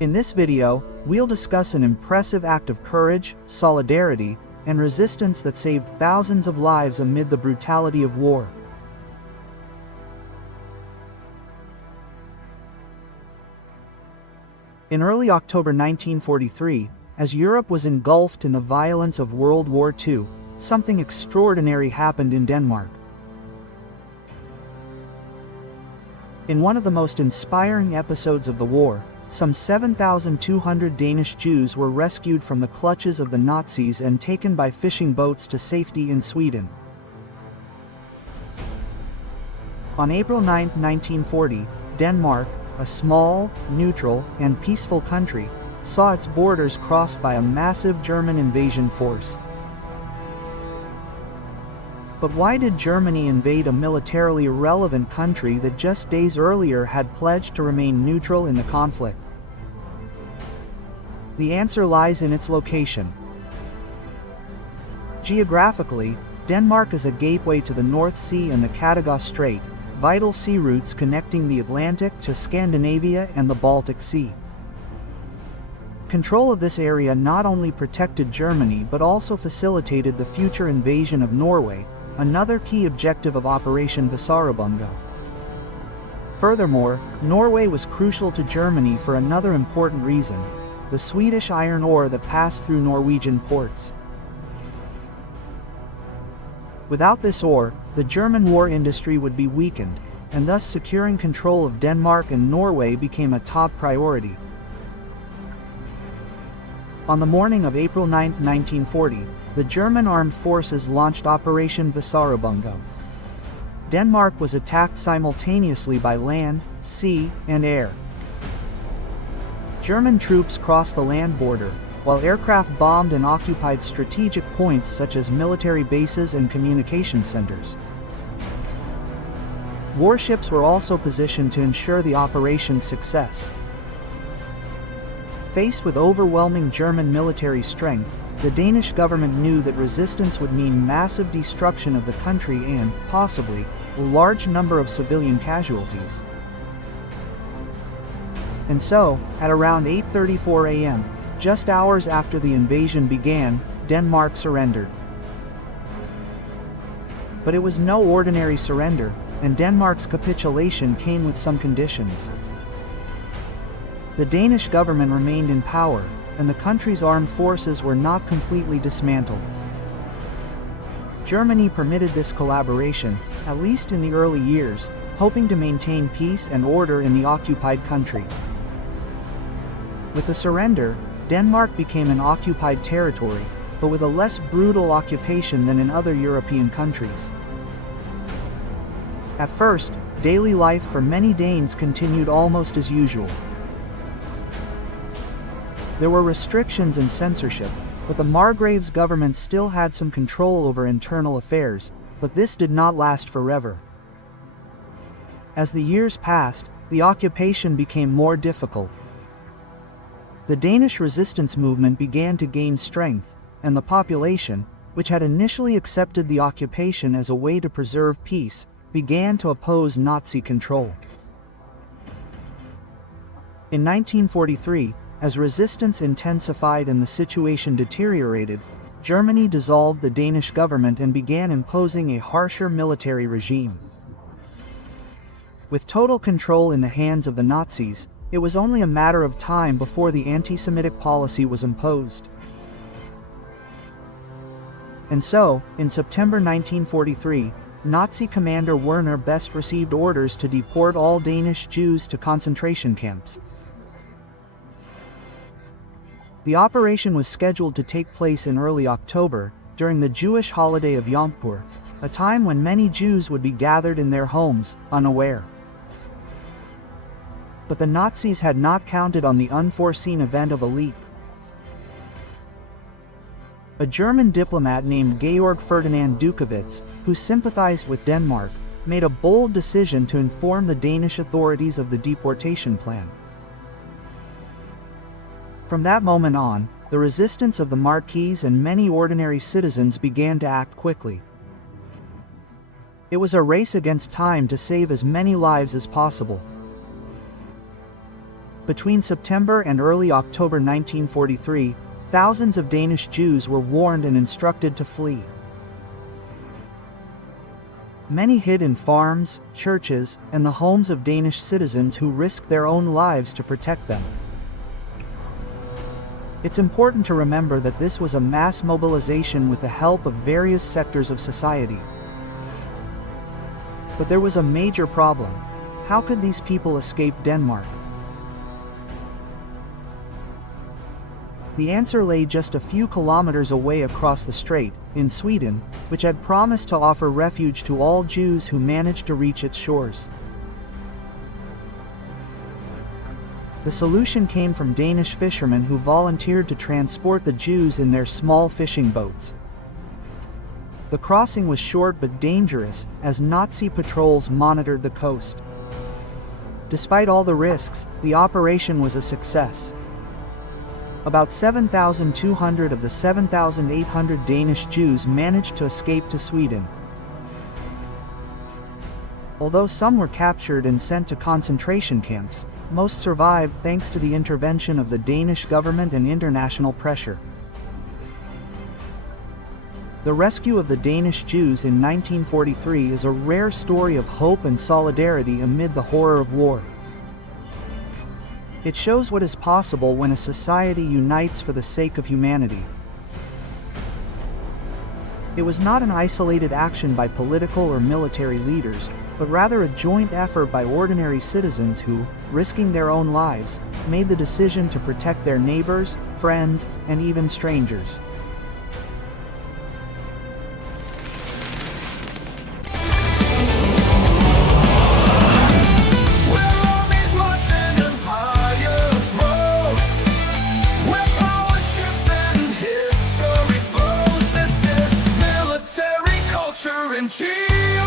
In this video, we'll discuss an impressive act of courage, solidarity, and resistance that saved thousands of lives amid the brutality of war. In early October 1943, as Europe was engulfed in the violence of World War II, something extraordinary happened in Denmark. In one of the most inspiring episodes of the war, some 7,200 Danish Jews were rescued from the clutches of the Nazis and taken by fishing boats to safety in Sweden. On April 9, 1940, Denmark, a small, neutral, and peaceful country, saw its borders crossed by a massive German invasion force. But why did Germany invade a militarily irrelevant country that just days earlier had pledged to remain neutral in the conflict? The answer lies in its location. Geographically, Denmark is a gateway to the North Sea and the Kattegat Strait, vital sea routes connecting the Atlantic to Scandinavia and the Baltic Sea. Control of this area not only protected Germany but also facilitated the future invasion of Norway, another key objective of Operation Vasarabunga. Furthermore, Norway was crucial to Germany for another important reason: the Swedish iron ore that passed through Norwegian ports. Without this ore, the German war industry would be weakened, and thus securing control of Denmark and Norway became a top priority. On the morning of April 9, 1940, the German armed forces launched Operation Vasarabunga. Denmark was attacked simultaneously by land, sea, and air. German troops crossed the land border, while aircraft bombed and occupied strategic points such as military bases and communication centers. Warships were also positioned to ensure the operation's success. Faced with overwhelming German military strength, the Danish government knew that resistance would mean massive destruction of the country and, possibly, a large number of civilian casualties. And so, at around 8:34 a.m., just hours after the invasion began, Denmark surrendered. But it was no ordinary surrender, and Denmark's capitulation came with some conditions. The Danish government remained in power, and the country's armed forces were not completely dismantled. Germany permitted this collaboration, at least in the early years, hoping to maintain peace and order in the occupied country. With the surrender, Denmark became an occupied territory, but with a less brutal occupation than in other European countries. At first, daily life for many Danes continued almost as usual. There were restrictions and censorship, but the Margrave's government still had some control over internal affairs, but this did not last forever. As the years passed, the occupation became more difficult. The Danish resistance movement began to gain strength, and the population, which had initially accepted the occupation as a way to preserve peace, began to oppose Nazi control. In 1943, as resistance intensified and the situation deteriorated, Germany dissolved the Danish government and began imposing a harsher military regime. With total control in the hands of the Nazis, it was only a matter of time before the anti-Semitic policy was imposed. And so, in September 1943, Nazi commander Werner Best received orders to deport all Danish Jews to concentration camps. The operation was scheduled to take place in early October, during the Jewish holiday of Yom Kippur, a time when many Jews would be gathered in their homes, unaware. But the Nazis had not counted on the unforeseen event of a leak. A German diplomat named Georg Ferdinand Dukowitz, who sympathized with Denmark, made a bold decision to inform the Danish authorities of the deportation plan. From that moment on, the resistance of the Marquis and many ordinary citizens began to act quickly. It was a race against time to save as many lives as possible. Between September and early October 1943, thousands of Danish Jews were warned and instructed to flee. Many hid in farms, churches, and the homes of Danish citizens who risked their own lives to protect them. It's important to remember that this was a mass mobilization with the help of various sectors of society. But there was a major problem. How could these people escape Denmark? The answer lay just a few kilometers away across the strait, in Sweden, which had promised to offer refuge to all Jews who managed to reach its shores. The solution came from Danish fishermen who volunteered to transport the Jews in their small fishing boats. The crossing was short but dangerous, as Nazi patrols monitored the coast. Despite all the risks, the operation was a success. About 7,200 of the 7,800 Danish Jews managed to escape to Sweden. Although some were captured and sent to concentration camps, most survived thanks to the intervention of the Danish government and international pressure. The rescue of the Danish Jews in 1943 is a rare story of hope and solidarity amid the horror of war. It shows what is possible when a society unites for the sake of humanity. It was not an isolated action by political or military leaders, but rather a joint effort by ordinary citizens who, risking their own lives, made the decision to protect their neighbors, friends, and even strangers. Geopolitics.